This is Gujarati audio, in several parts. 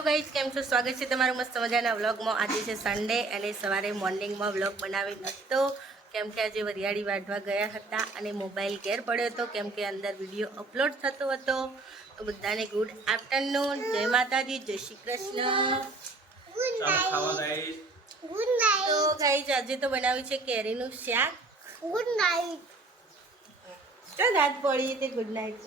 હેલો ગાઈસ, કેમ છો? સ્વાગત છે તમારું મસ્ત મજાના વ્લોગમાં। આજે છે સન્ડે અને સવારે મોર્નિંગમાં વ્લોગ બનાવી નહોતો કેમ કે આજે વરિયાળી વાઢવા ગયા હતા અને મોબાઈલ ઘેર પડ્યો હતો કેમ કે અંદર વિડીયો અપલોડ થતો હતો। તો બધાને ગુડ આફ્ટરનૂન, જય માતાજી, જય શ્રી કૃષ્ણ। તો ગાઈસ આજે તો બનાવ્યું છે કેરીનું શાક। Good night. ચાલ રાત પડી તે ગુડ નાઈટ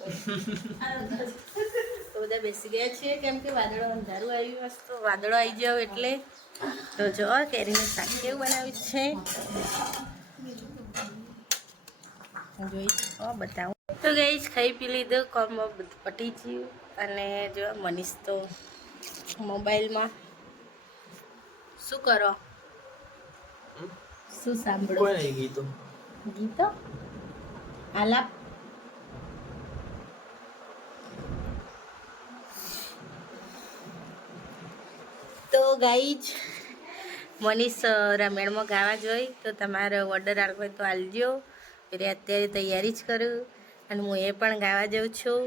તો બધા બેસી ગયા છીએ કેમ કે વાદળો અંધારું આવ્યું હશે તો વાદળો આવી જાવ એટલે તો જો કેરીનું શાક કેવું બનાવ્યું છે જોઈ બતાવું। તો ગાઈસ ખાઈ પી લીધું, કામમાં બધું પટી ગયું અને જો મનીષ તો મોબાઈલમાં શું કરો, શું સાંભળો? ગીતો આલાપ। તો ગાઈજ મનીષ રમેણમાં ગાવા જોઈ તો તમારો ઓર્ડર આવ્યો હોય તો આલજો। એટલે અત્યારે તૈયારી જ કરું અને હું એ પણ ગાવા જાઉં છું।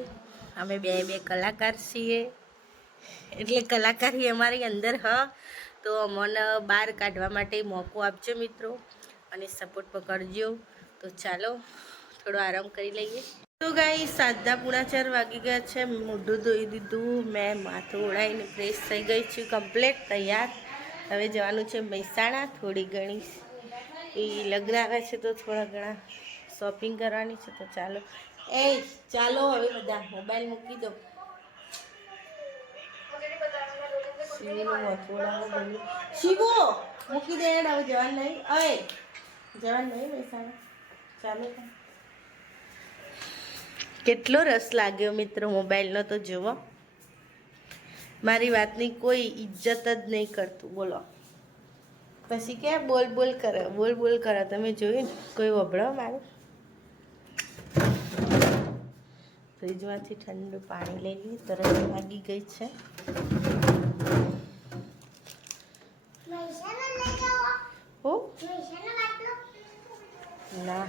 અમે બે કલાકાર છીએ એટલે કલાકારી અમારી અંદર તો અમને બહાર કાઢવા માટે મોકો આપજો મિત્રો અને સપોર્ટ પકડજો। તો ચાલો થોડો આરામ કરી લઈએ। તો ગાઈસ 4:30 વાગી ગયા છે। મોઢું ધોઈ દીધું, મેં માથું ઓળાઈને ફ્રેશ થઈ ગઈ છું, કમ્પ્લીટ તૈયાર। હવે જવાનું છે મહેસાણા। થોડી ઘણી એ લગ્ન આવે છે તો થોડા ઘણા શોપિંગ કરવાની છે। તો ચાલો ચાલો હવે બધા મોબાઈલ મૂકી દો। શિવો મૂકી દે, હવે જવાનું નહીં, જવાનું નહીં મહેસાણા, ચાલો। કેટલો રસ લાગ્યો મિત્રો મોબાઈલનો તો જુઓ, મારી વાતની કોઈ ઇજ્જત જ નહીં કરતું બોલો। પછી કે બોલ બોલ કરે તમે જોયું ને, કોઈ વભળો મારું? ફ્રીજમાંથી ઠંડુ પાણી લઈ લઈએ, તરત લાગી ગઈ છે। ના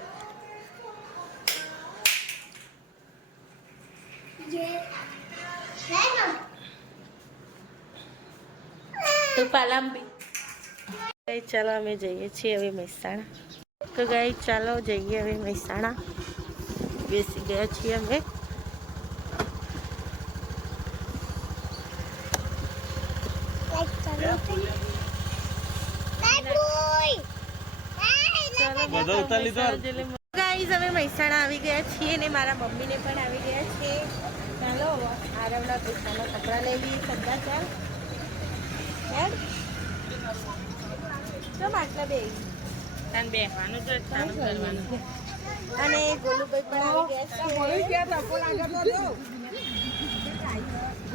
તો પાલાંબી ચાલો અમે જઈએ છીએ હવે મહેસાણા। તો ગાઈ ચાલો જઈએ હવે મહેસાણા, બેસી ગયા છીએ અમે। ગાઈસ અમે મહેસાણા આવી ગયા છીએ ને મારા મમ્મીને પણ આવી ગયા છે। ચાલો આરવના પૈસાના કપડા લઈ લઈએ બધા। ચાલ તો માટલા બે બેસવાનું છે અને ગોલુભાઈ પણ આવી ગયા છે।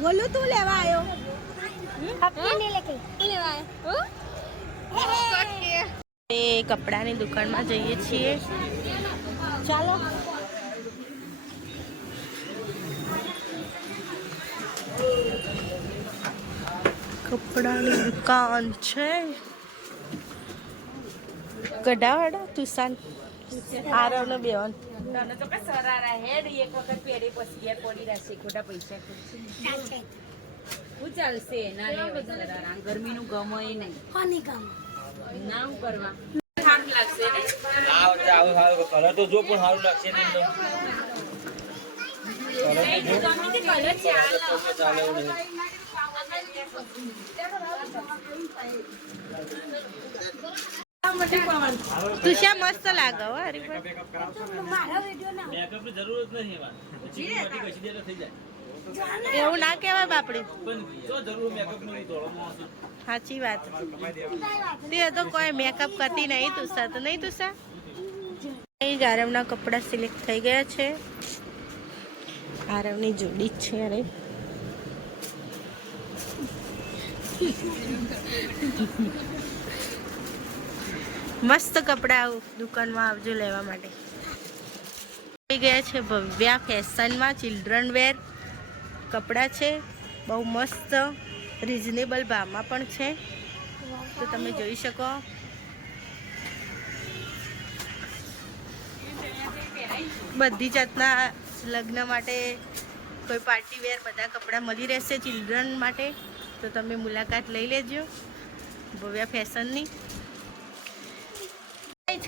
ગોલુ તું લેવા આવ્યો? કપડાની દુકાનમાં જઈએ છીએ, ચાલો। કપડાની દુકાન છે, ગઢાવાડા તુસાન આરવ નો બેવન તને તો કે સરારા હેડ એક વખત પહેરી પછી યાર પડી રહેશે ખોટા પૈસા હું ચાલશે ના લે સરારા ગરમીનું ગમય નહીં કોની ગમ ના હું કરવા સારું લાગશે ને આવ કલર તો જો પણ સારું લાગશે ને તુષા મસ્ત લાગે હો હરીભાઈ। એવું ના કહેવાય બાપડી, સાચી વાત। તે તો કોઈ મેકઅપ કરતી નહીં તુષા, તો નહીં તુષા? આરવના કપડા સિલેક્ટ થઈ ગયા છે, આરવની જોડી જ છે। અરે મસ્ત કપડા દુકાનમાં આવજો લેવા માટે। થઈ ગયા છે ભવ્યા ફેશનમાં, ચિલ્ડ્રન વેર કપડાં છે, બહુ મસ્ત રિઝનેબલ ભાવમાં પણ છે, તો તમે જોઈ શકો। બધી જાતના લગ્ન માટે કોઈ પાર્ટી વેર બધા કપડાં મળી રહેશે ચિલ્ડ્રન માટે। તો તમે મુલાકાત લઈ લેજો ભવ્યા ફેશનની.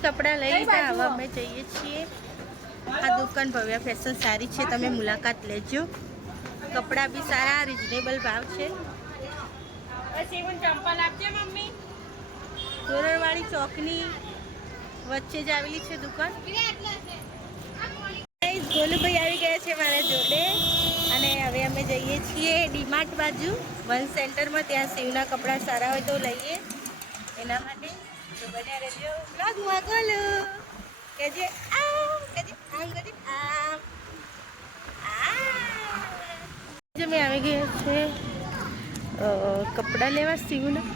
કપડાં લઈ લીધા, હવે અમે જઈએ છીએ. આ દુકાન ભવ્યા ફેશન સારી છે, તમે મુલાકાત લેજો. કપડાં બી સારા, રિઝનેબલ ભાવ છે. તોરણવાળી ચોકની વચ્ચે જ આવેલી છે દુકાન. ગોલુભાઈ આવી ગયા છે મારા જોડે અને હવે અમે જઈએ છીએ ડીમાર્ટ બાજુ વન સેન્ટરમાં. ત્યાં સીવના કપડાં સારા હોય તો લઈએ એના માટે. તો બન્યા રહેજો બ્લોગમાં. ગોલુ કેજે આમ, કેજે આમ, કેજે આમ. અમે આવી ગયા છે કપડાં લેવા સીવના.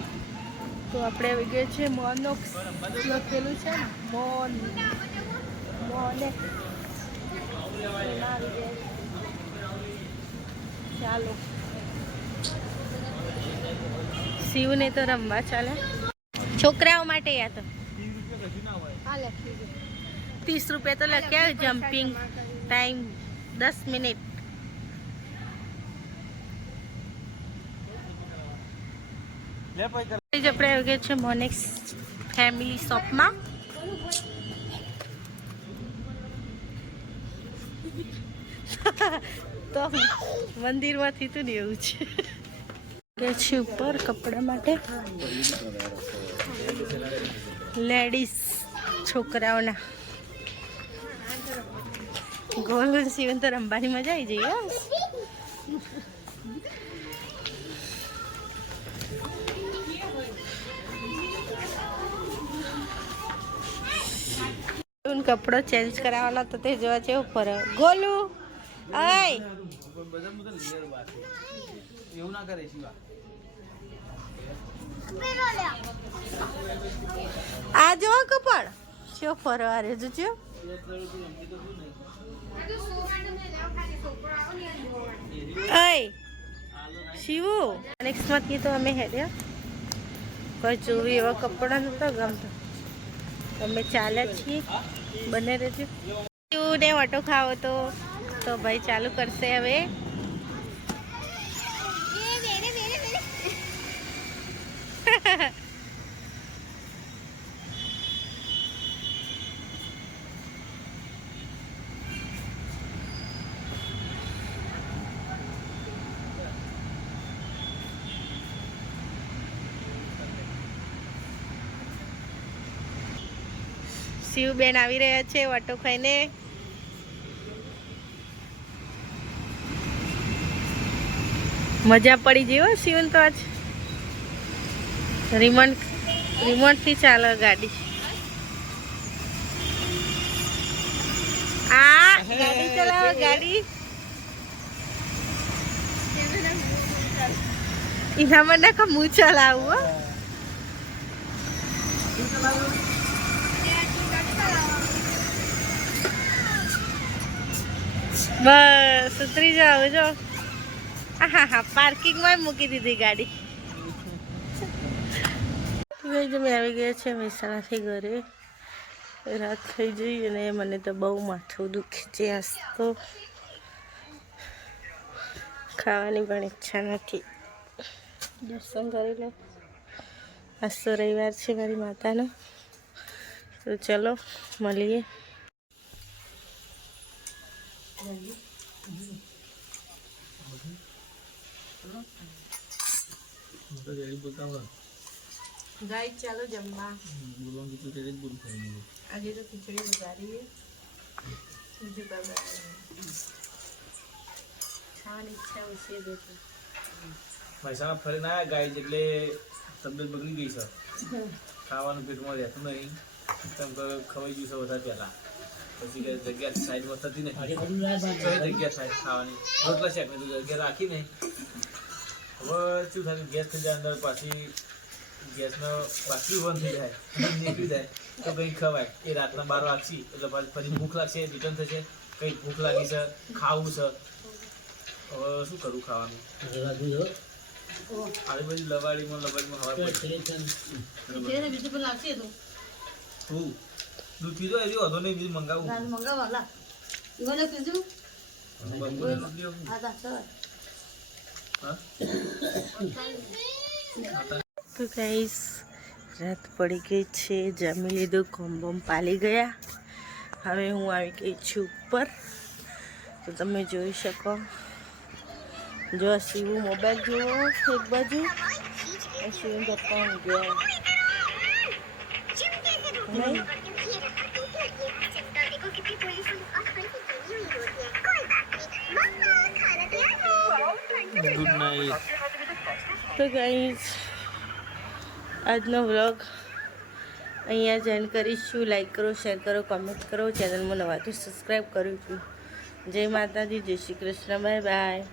તો આપણે આવી ગયા છે મોનોક્સ લખેલું છે ને, મોને ચાલો શિવને તો રમવા ચાલે છોકરાઓ માટે. યા તો 30 રૂપિયા તો લખ્યા. Jumping time 10 minute. આપણે આવી ગયા છે મોનેક્સ ફેમિલી શોપમાં. તો મંદિરમાંથી તો એવું છે ઉપર કપડા માટે લેડીઝ છોકરાઓના. ગોલ્ડ સીવન તો રમવાની મજા આવી જઈએ. કપડો ચેન્જ કરાવવાનો તો તે જોવા જેવું ફરે. ગોલુ આ જો કપડ ચો ફરવા રે જો શિવુ. નેક્સ્ટમાંથી તો અમે હેડ્યા કોઈ જોવી એવા કપડા નતો ગમતો. અમે ચાલ્યા છીએ. બને રહેજો. ને ઓટો ખાવો તો ભાઈ ચાલુ કરશે હવે. શિવબેન આવી રહ્યા છે ઓટો ખાઈને. મજા પડી ગઈ હો શિવન તો. આજ રિમોટ થી ચાલે ગાડી. ગાડી ચલાવો ગાડી. એના મને હું ચલાવું. બસ ઉતરી જાવ જો. હા પાર્કિંગમાં મૂકી દીધી ગાડી. મેં આવી ગયા છે મહેસાણાથી ઘરે. રાત થઈ જઈ અને મને તો બહુ માથું દુખે છે. આજ તો ખાવાની પણ ઈચ્છા નથી. દર્શન કરી લો. આજ તો રવિવાર છે મારી માતાનો. તો ચલો મળીએ. ગાય ચાલો જમવા. આજે તો ખીચડી વઘારી ખાવાની ઈચ્છા ઓછી હતી. મહેસાણા ફરીને આવ્યા ગાય એટલે તબિયત બગડી ગઈ છે. ખાવાનું પેટમાં રહેતું નહીં. તેમ ખવાઈ ગયું છે વધારે પહેલા. પછી જગ્યા સાઈડમાં થતી ને જગ્યા થાય ખાવાની. રોટલા શેક ને જગ્યા રાખી ને હવે શું થાય ગેસ થઈ જાય અંદર. પાછી ગેસનો પાછી બંધ થઈ જાય નીકળી જાય તો કંઈ ખવાય. એ રાતના 12 વાગશી એટલે પછી ભૂખ લાગશે. રિટર્ન થશે. કંઈક ભૂખ લાગી છે, ખાવું છે. હવે શું કરું ખાવાનું? આવી બધી લવાડીમાં હવા બીજું લાગશે તો દૂધ પીધો એવી વધુ નહીં. બીજું મંગાવું. તો ગાઈસ રાત પડી ગઈ છે, જમી લીધું, કોમ્બોમ પાલી ગયા. હવે હું આવી ગઈ છું ઉપર, તો તમે જોઈ શકો. જો શિવ મોબાઈલ જોવો એક બાજુ, શિવ પપ્પા ગયા ગુડ નાઇટ. તો ગાઈસ આજનો વ્લોગ અહીંયા જ એન્ડ કરીશું. લાઈક કરો, શેર કરો, કોમેન્ટ કરો. ચેનલમાં નવા તો સબસ્ક્રાઈબ કરું છું. જય માતાજી, જય શ્રી કૃષ્ણ, બાય બાય.